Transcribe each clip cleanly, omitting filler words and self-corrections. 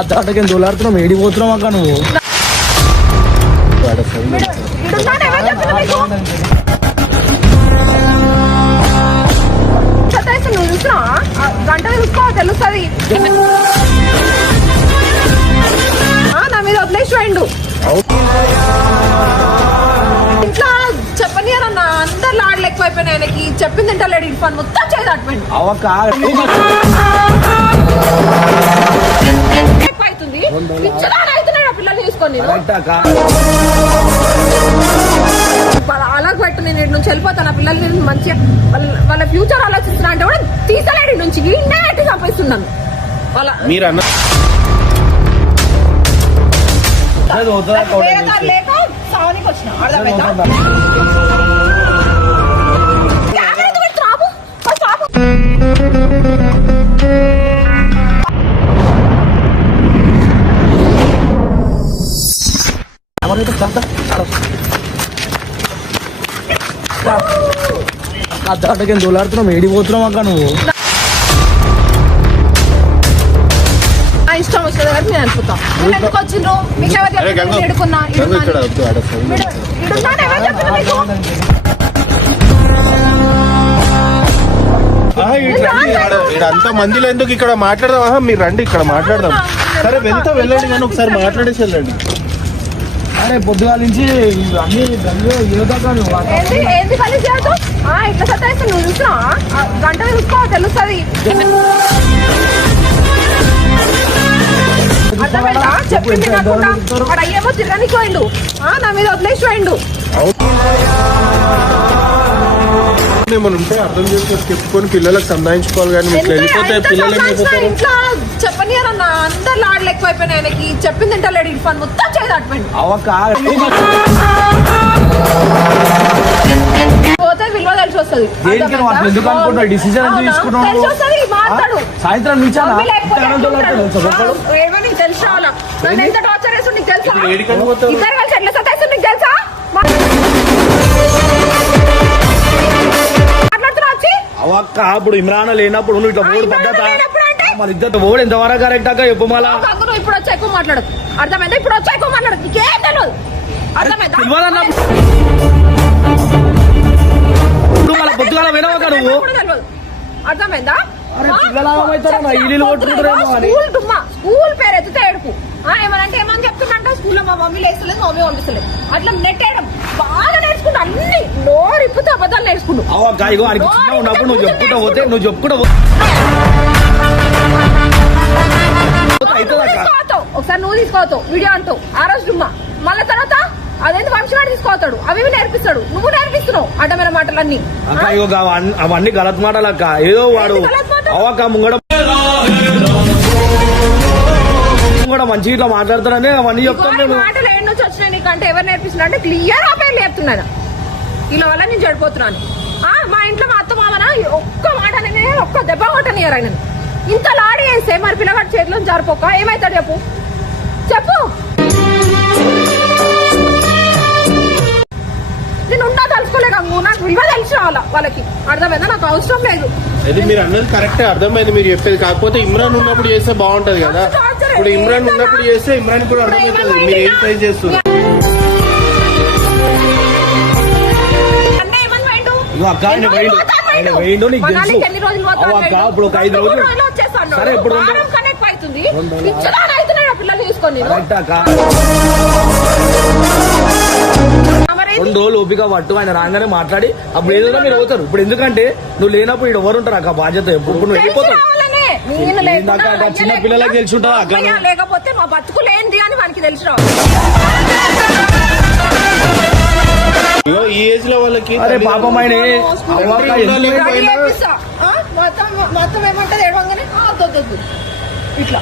అద్దటకి దొలాడుతున్నావు ఏడిపోతున్నావు అక్క నువ్వు. నువ్వు చూసినా గంట చూసుకో తెలుస్తుంది. నా మీద వదిలేసిపోయిండు. ఇంట్లో చెప్పనియరన్న అందరు లాడలు ఎక్కువైపోయినాయి. ఆయనకి చెప్పింది తింటలేడు. ఇన్ఫాన్ మొత్తం చేయదట్పోయింది. అవుతుంది అవుతున్నాడు పిల్లలు తీసుకొని అలాగ పెట్టు. నేను ఇటు నుంచి వెళ్ళిపోతాను. ఆ పిల్లలు నేను మంచిగా వాళ్ళ ఫ్యూచర్ ఆలోచిస్తున్నా అంటే కూడా తీసలేడు ఇటు నుంచి. ఇండే ఎట్టి సంపాదిస్తున్నాను వాళ్ళ లేక సావనికి వచ్చిన అద్దటకి దొలాడుతున్నావు ఏడిపోతున్నావు అక్క నువ్వు. ఇష్టం వచ్చిన దగ్గర నేను అనుకుంటా. ఎందుకు వచ్చిండ్రు మీకు ఎవరు ఎడుకున్నా అంత మందిలో ఎందుకు ఇక్కడ మాట్లాడదాం. మీరు రండి ఇక్కడ మాట్లాడదాం. సరే వెళ్తా వెళ్ళండి కానీ ఒకసారి మాట్లాడేసి వెళ్ళండి. అరే పొద్దుగాల నుంచి అన్ని ఏంది కలిసి చేయదు. ఇట్లా సత్తా నువ్వు చూసినా గంట చూసుకో తెలుస్తుంది. అర్థమైందా? చెప్పింది కాకుండా వాడు అయ్యేమో తిరగనికి పోయిండు. నా మీద వదిలేసిపోయిండు. ఏమైనా ఉంటే అర్థం చేసుకొని చెప్పుకొని పిల్లలకు సంధాయించుకోవాలి. కానీ మీకు వెళ్ళిపోతే పిల్లలు ఏమైపోతారు? ఇంట్లో చెప్పనియరన్న అందరు లాడలు ఎక్కువైపోయినాయి. ఆయనకి చెప్పింది తింటలేడు. ఇన్ఫాన్ మొత్తం చేయదట్పోయిండు. పోతే విలువ తెలిసి వస్తుంది. సాయంత్రం నుంచి ఏమో నీకు తెలుసు. నన్ను ఎంత టార్చర్ చేసి నీకు తెలుసా? ఇద్దరు కలిసి ఎట్లా సతాయిస్తుంది నీకు తెలుసా? అవక్క ఇప్పుడు ఇమ్రాన్ లేనప్పుడు నువ్వు ఇట్లా ఓడి పద్ధత మన ఇద్దరు ఓడి ఎంతవరకు కరెక్ట్ అక్క చెప్పు. మళ్ళా ఇప్పుడు వచ్చా ఎక్కువ మాట్లాడదు. అర్థమైందా? ఇప్పుడు వచ్చా ఎక్కువ మాట్లాడదు. నీకేం తెలియదు. అర్థమైందా? ఇప్పుడు మళ్ళీ పొద్దుగాల వినవక నువ్వు. అర్థమైందా? స్కూల్ పేరు ఎత్తుతే ఏడుపు. ఏమనంటే ఏమని చెప్తున్నా స్కూల్లో మా మమ్మీ లేస్తలేదు, మా మమ్మీ పంపిస్తలేదు. అట్లా నెట్టేయడం బాగా నేర్చుకుంటా. అన్ని నోరు ఇప్పుతో అబద్ధాలు నేర్చుకుంటావు. ఉన్నప్పుడు నువ్వు చెప్పుకుంటా పోతే నువ్వు చెప్పుకుంటా ఒకసారి నువ్వు తీసుకోవతావు వీడియో అంటావు. ఆ రోజు డుమ్మా మళ్ళా తర్వాత అదేంటి వంశవాడు తీసుకోతాడు. అవి నేర్పిస్తాడు. నువ్వు నేర్పిస్తున్నావు అడ్డమైన మాటలన్నీ. అవన్నీ గలత్ మాటలు అక్క. ఏదో వాడు అవక్క ముంగడ మంచి ఇట్లా మాట్లాడతాడని అవన్నీ చెప్తాను. మాటలు ఏడు నుంచి వచ్చినాయి నీకంటే ఎవరు నేర్పిస్తున్నా అంటే క్లియర్ ఆ పేర్లు చెప్తున్నాను. ఇలా వల్ల నేను చెడిపోతున్నాను. మా ఇంట్లో మా అత్త మామన ఒక్క మాట ఒక్క దెబ్బ కొట్టనియరు ఆయన. ఇంత లాడి వేస్తే మరి పిల్లగాడి చేతిలో జరిపోక ఏమైతాడు చెప్పు చెప్పు. నేను ఉంటా తలుచుకోలేక నాకు విలువ తెలిసి వాళ్ళకి. అర్థమైందా? నాకు అవసరం లేదు. అది మీరు అన్నది కరెక్టే, అర్థమైంది మీరు చెప్పేది. కాకపోతే ఇమ్రాన్ ఉన్నప్పుడు చేస్తే బాగుంటది కదా. ఇప్పుడు ఇమ్రాన్ ఉన్నప్పుడు చేస్తే ఇమ్రాన్ కూడా అర్థమవుతుంది మీరు ఏం ట్రై చేస్తున్నారు. ఎన్ని రోజులు ఇప్పుడు ఒక 5 రోజులు సరే. ఇప్పుడు పిల్లలు తీసుకొని 2 రోజులు ఓపిక పట్టు. ఆయన రాగానే మాట్లాడి అప్పుడు ఏదో మీరు అవుతారు. ఇప్పుడు ఎందుకంటే నువ్వు లేనప్పుడు ఇక్కడ ఎవరు ఉంటారు అక్క బాధ్యత. ఎప్పుడు నువ్వు వెళ్ళిపోతావు. చిన్న పిల్లలకి తెలిసి ఉంటావా అక్క? లేకపోతే మా బతుకులేంది అని మనకి తెలిసి ఈ ఏజ్ లో వాళ్ళకి పాపం ఆయన మొత్తం ఏమంటది ఏడవంగానే ఇట్లా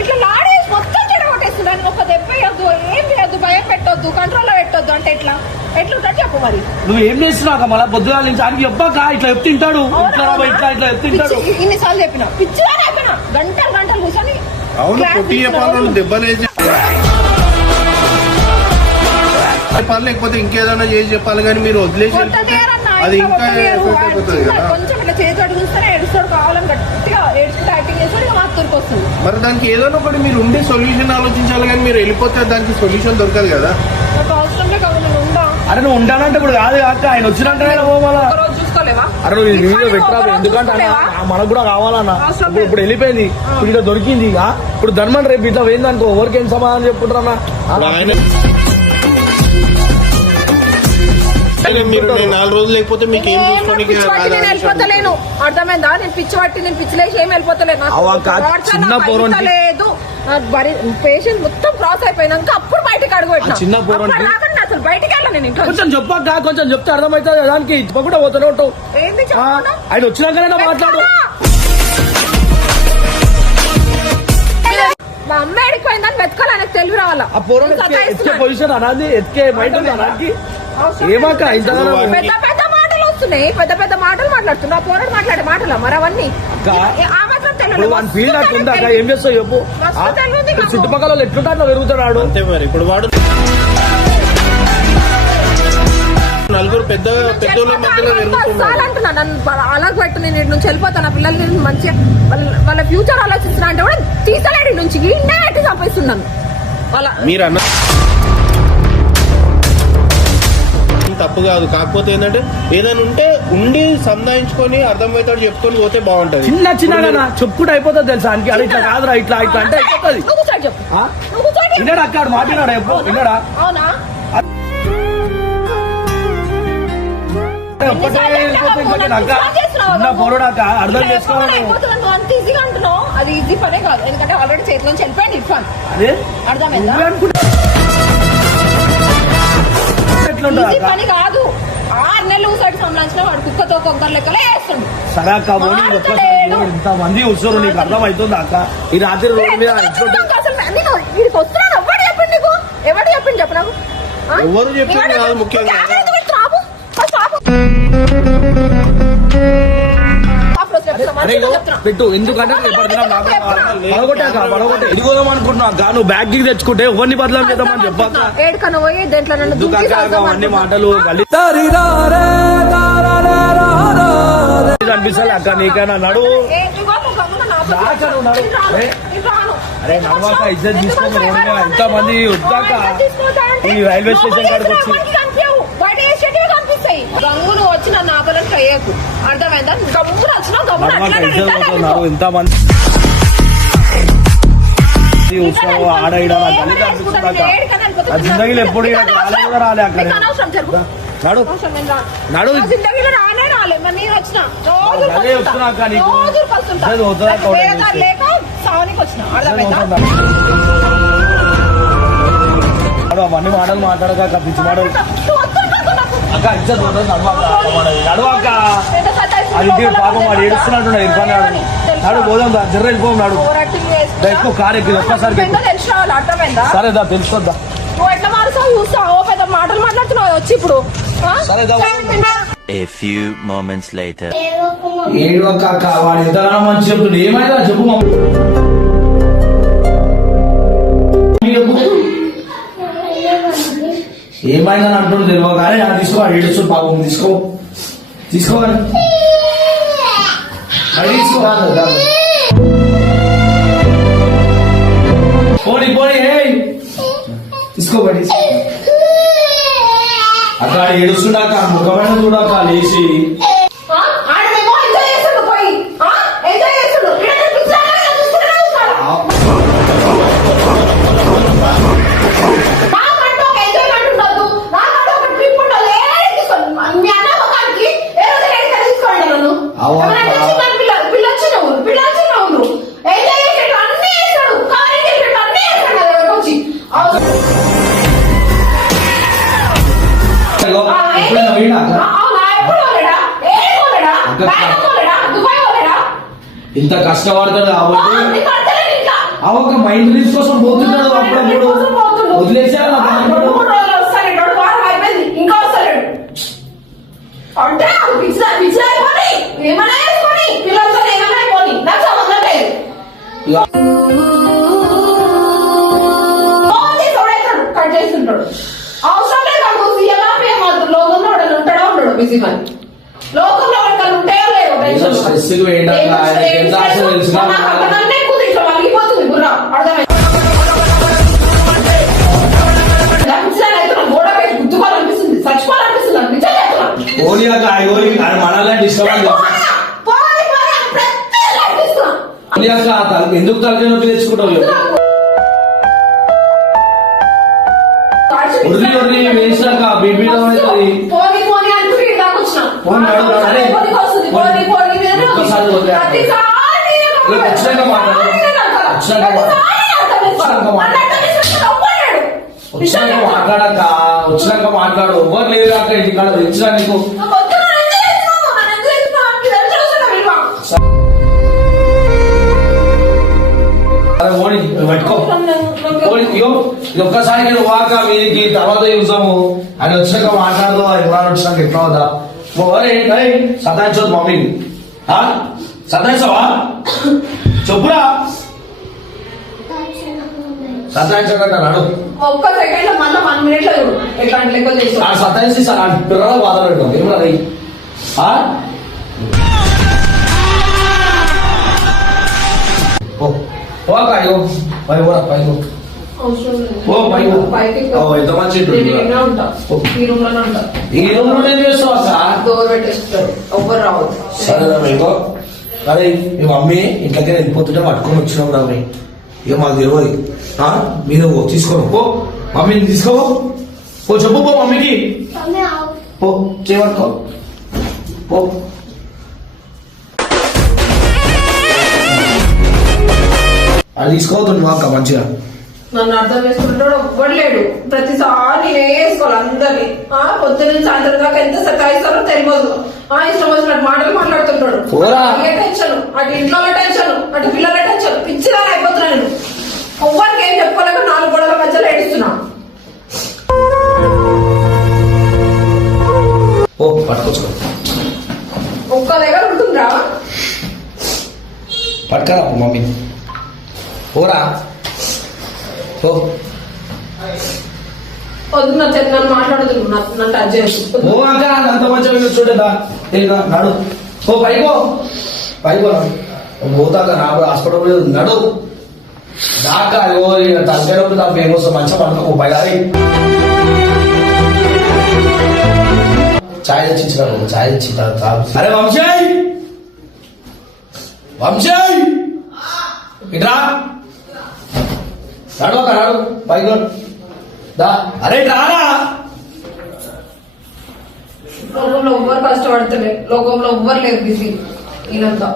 ఇట్లా లాడేసి మొత్తం చెడగొట్టేస్తున్నాను. ఒక దెబ్బ వేయద్దు, ఏం చేయొద్దు, భయం పెట్టొద్దు, కంట్రోల్ లో పెట్టొద్దు అంటే ఎట్లా ఎట్లుంటాడు చెప్పు. మరి నువ్వు ఏం చేస్తున్నావు మళ్ళీ పొద్దుగాల నుంచి ఆయనకి చెప్పాక ఇట్లా చెప్తుంటాడు. ఇట్లా ఇన్నిసార్లు చెప్పినా పిచ్చిగా అయిపోయినా గంటలు గంటలు కూర్చొని దెబ్బలేసి చెప్పాలి. లేకపోతే ఇంకేదైనా చేసి చెప్పాలి. కానీ మీరు వదిలేసి అది ఇంకా కొంచెం ఇట్లా చేతి అడుగుస్తానే ఏడుస్తాడు. కావాలని గట్టిగా ఏడుచుకుంటే యాక్టింగ్ చేస్తాడు. వస్తుంది. మరి దానికి ఏదో ఒకటి మీరు ఉండే సొల్యూషన్ ఆలోచించాలి, కానీ మీరు వెళ్ళిపోతే దానికి సొల్యూషన్ దొరకదు కదా. నాకు అవసరంలే కదా, నేను ఉండా. అరే నువ్వు ఉంటానంటే ఇప్పుడు కాదు అక్క, ఆయన వచ్చినాక ఒక రోజు చూసుకోలేవా? అరే నువ్వు వీడియో పెట్టరా, ఎందుకంటే అన్న మనకు కూడా కావాలన్నా. ఇప్పుడు వెళ్ళిపోయింది, ఇప్పుడు ఇట్లా దొరికింది. ఇప్పుడు ధర్మం రేపు ఇట్లా పోయిందనుకో, ఎవరికి ఏం సమాధానం చెప్పుకుంటారన్నా? మీరు 4 రోజులు లేకపోతే మీకు ఏం చూసుకోనికి నేను వెళ్ళిపోతలేను, అర్థమైందా? నేను పిచ్చి పట్టి నేను పిచ్చిలేసి ఏం వెళ్ళిపోతలేను. లేదు పేషెంట్ మొత్తం క్రాస్ అయిపోయినాక అప్పుడు బయటకు అడుగు పెట్టిన. చిన్న పోరండి అసలు బయటకు వెళ్ళా నేను ఇంట్లో. కొంచెం చెప్పాక, కొంచెం చెప్తే అర్థమవుతుంది. దానికి కూడా పోతూనే ఉంటావు. ఏంది ఆయన వచ్చినాకనే మాట్లాడు. మా అమ్మ ఎడిపోయిందని వెతకాలి, ఆయనకు తెలివి రావాలా. ఆ పోరం ఎత్తుకే పొజిషన్ అనాది, ఎత్తుకే మైండ్ అనానికి ఏమాక పెద్ద పెద్ద మాటలు వస్తున్నాయి, పెద్ద పెద్ద మాటలు మాట్లాడుతున్నా. పోరాడు మాట్లాడే మాటలు మరి అవన్నీ ఫీల్డ్ నాకు ఉందా? ఏం చేస్తావు చెప్పు. చుట్టుపక్కల వాళ్ళు ఎట్లుంటారో పెరుగుతున్నాడు. అంతే మరి ఇప్పుడు వాడు నలుగురు పెద్ద పెద్దోళ్ళ మధ్యలో అంటున్నా. నన్ను అలాగ పెట్టు, నేను ఇటు నుంచి వెళ్ళిపోతాను. పిల్లలు నేను మంచిగా వాళ్ళ ఫ్యూచర్ ఆలోచిస్తున్నా అంటే కూడా తీసలేడు ఇటు నుంచి. ఇండే ఎట్టి చంపేస్తున్నాను వాళ్ళ. మీరు అన్న తప్పు కాదు, కాకపోతే ఏంటంటే ఏదైనా ఉంటే ఉండి సంధాయించుకొని అర్థమవుతాడు చెప్పుకొని పోతే బాగుంటది. చిన్న చిన్నగా చెప్పుకుంటే అయిపోతుంది తెలుసా. అని అలా ఇట్లా కాదురా, ఇట్లా ఇట్లా అంటే అయిపోతుంది. విన్నాడా అక్కడ మాట్లాడా ఎప్పుడు విన్నాడా? అవునా? పోరాడాక అర్థం చేసుకోవాలి. అంత ఈజీగా అంటున్నావు, అది ఈజీ పనే కాదు. ఎందుకంటే ఆల్రెడీ చేతిలోంచి వెళ్ళిపోయింది ఇర్ఫాన్. అర్థమైందా? ఈజీ పని కాదు. 6 నెలలు ఊసాటి సంబంధించిన వాడు కుక్కతో కొంకర లెక్కలే వేస్తుండు. సరే అక్క, ఇంత మంది వస్తారు, నీకు అర్థమవుతుంది అక్క. ఈ రాత్రి రోడ్డు మీద వీడికి వస్తున్నాను. ఎవడు చెప్పింది నీకు? ఎవడు చెప్పింది చెప్పు నాకు. ఎవరు చెప్పింది కాదు ముఖ్యంగా. పెట్టు, ఎందుకంటే ఎదుగుదాం అనుకుంటున్నా. నువ్వు బ్యాగ్ కి తెచ్చుకుంటే ఎవరిని బదలాం చేద్దామని చెప్పాక అన్ని మాటలు అనిపిస్తాయి అక్క. నీకైనా నడు అరే నడవాక ఇజ్జత్ తీసుకోక రోడ్డు మీద ఎంత మంది వద్దాక ఈ రైల్వే స్టేషన్ కాడికి వచ్చి గంగును వచ్చి నన్ను ఆపలను చేయకు, అర్థమైందా? గమ్మును వచ్చినా గమ్మును ఎంత మంది ఆడ జిందగీలో ఎప్పుడు రాలే అక్కడ. నడు నడు జిందగీలో రానే రాలే. మరి నేను వచ్చిన అదే వస్తున్నా అక్క. నీకు లేక సావనికి వచ్చిన, అర్థమైందా? అవన్నీ మాటలు మాట్లాడక పిచ్చి మాటలు అక్క. ఇజ్జత్ నడవక్క. అది పాపం వాడు ఏడుస్తున్నట్టు ఇర్ఫాన్ నాడు పోదాం. జర్ర వెళ్ళిపోం నాడు. ఎక్కువ కారు ఎక్కింది ఒక్కసారి. సరే దా తెలుసుకోద్దా. నువ్వు ఎట్లా మారుతావు చూస్తావు. పెద్ద మాటలు మాట్లాడుతున్నావు వచ్చి ఇప్పుడు. A few moments later. ఏడు అక్క, వాడు ఎంత మంచి చెప్తుంది. ఏమైనా చెప్పు ఏమైనా అంటుంది తెలియదు కానీ నాకు తీసుకో. ఏడుస్తూ పాపం తీసుకోవాలి పోనీ పోనీ తీసుకోబడి అక్కడ ఏడుస్తున్నాక ముఖమైన చూడాక లేచి ఇంత కష్టపడతాడు కాబట్టి ఒక మైండ్ రిలీఫ్ కోసం పోతున్నాడు. అప్పుడప్పుడు వదిలేసాడు అంటే ఏమైనా పిల్లలతో ఏమైనా అయిపోయి నాకు సంబంధం లేదు. కట్ చేస్తుంటాడు. అవసరం లేదు. సీఎం లోకంలో ఉంటాడో ఉండడు బిజీ పని. లోకంలో ఉంటాయో లేవు. గుర్రా అర్థమైంది గోడ పెట్టి గుద్దుకోవాలనిపిస్తుంది చచ్చిపోవాలనిపిస్తుంది నాకు నిజంగా చెప్తున్నా. ఓలి అక్క ఓలి అది మనల్ని డిస్టర్బ్ ఓలి అక్క ఎందుకు తలకాయ నొప్పి తెచ్చుకుంటావు ఉర్రి ఉర్రి వేసాక బీపీ డౌన్ అవుతుంది పోనీ పోనీ అనుకుంటే ఇక్కడ దాకా వచ్చినా. పోనీ నడు, నడు, అరే. పోనీకి వస్తుంది, పోనీ పోనీ మీద ఒక్కసారి వదిలేయ్. ప్రతిసారి నేను ఇలా వచ్చినాక మాట్లాడు. వచ్చినాక మాట్లాడు. వచ్చినాక మాట్లాడు. వచ్చినాక మాట్లాడక వచ్చినాక మాట్లాడు ఎవరు లేదు అక్క ఇక్కడ తెచ్చినా నీకు అరే ఓడి పట్టుకో ఓడి ఇగో ఇది ఒక్కసారి నేను వాక మీకి తర్వాత చూసాము అని వచ్చినాక మాట్లాడదు ఇమ్రాన్ వచ్చినాక ఎట్లా అవుదా సతాయించదు మమ్మీ సతాయించవా చెప్పురా సతాయించకంట నాడు ఒక్క సెకండ్ లో మళ్ళీ 1 మినిట్ లో చూడు ఎట్లాంటి లెక్కలు చేసి ఆ సతాయించి సార్ పిల్లలు బాధ పెడతాం ఏమన్నా అది ఓక అయ్యో పై కూడా పై అవసరం లేదు. ఓ పై పైకి ఓ ఎంత మంచి నేను ఈయనే ఉంటా. ఈ రూమ్ లోనే ఉంటా. ఈ రూమ్ లో నేను చేస్తావు అక్క డోర్ పెట్టేస్తారు ఎవ్వరు రావద్దు. సరే ఇగో అరే మీ మమ్మీ ఇంట్లోకి వెళ్ళిపోతుంటే పట్టుకొని వచ్చినాం రావి ఇక మాకు తెలియదు మీరు తీసుకోను పో మమ్మీని తీసుకో పో చెప్పు పో మమ్మీకి పో చేయబట్టుకో పో అది తీసుకోవద్దు మాక మంచిగా నన్ను అర్థం చేసుకుంటాడు ఎవ్వడు లేడు. ప్రతిసారి నేనే వేసుకోవాలి అందరినీ. పొద్దున్న నుంచి సాయంత్రం దాకా ఎంత సతాయిస్తారో తెలియదు. ఇష్టం వచ్చినట్టు మాటలు మాట్లాడుతుంటాడు. పోరా. ఏ టెన్షన్ అటు ఇంట్లో టెన్షన్ అటు పిల్లల టెన్షన్ పిచ్చిదాని అయిపోతున్నా నేను. ఎవ్వరికి ఏం చెప్పుకోలేక 4 గోడల మధ్యలో ఏడుస్తున్నా. ఓ పట్టుకోవచ్చు ఒక్క దగ్గర ఉంటుందిరా. పట్టుకరా మమ్మీ పోరా ఓ పొద్దున్న నన్ను మాట్లాడుతున్నాను నన్ను టచ్ చేస్తూ. ఓ అక్క అంత మంచిగా చూడదా నడు ఓ పైకో పైకో పోతాక నాకు హాస్పిటల్ లేదు నడు దాకా ఓ తగ్గడం తా ఫేమస్ మంచిగా పడుకో పైగారి చాయ్ తెచ్చి చాయ్ తెచ్చి అరే వంశాయ్ వంశాయ్ ఇట్రా నడు ఒక నడు పైకో దా అరే రారా లోకంలో ఎవ్వరు కష్టపడతలే లోకంలో ఎవ్వరు లేరు బిజీ ఈయనంతా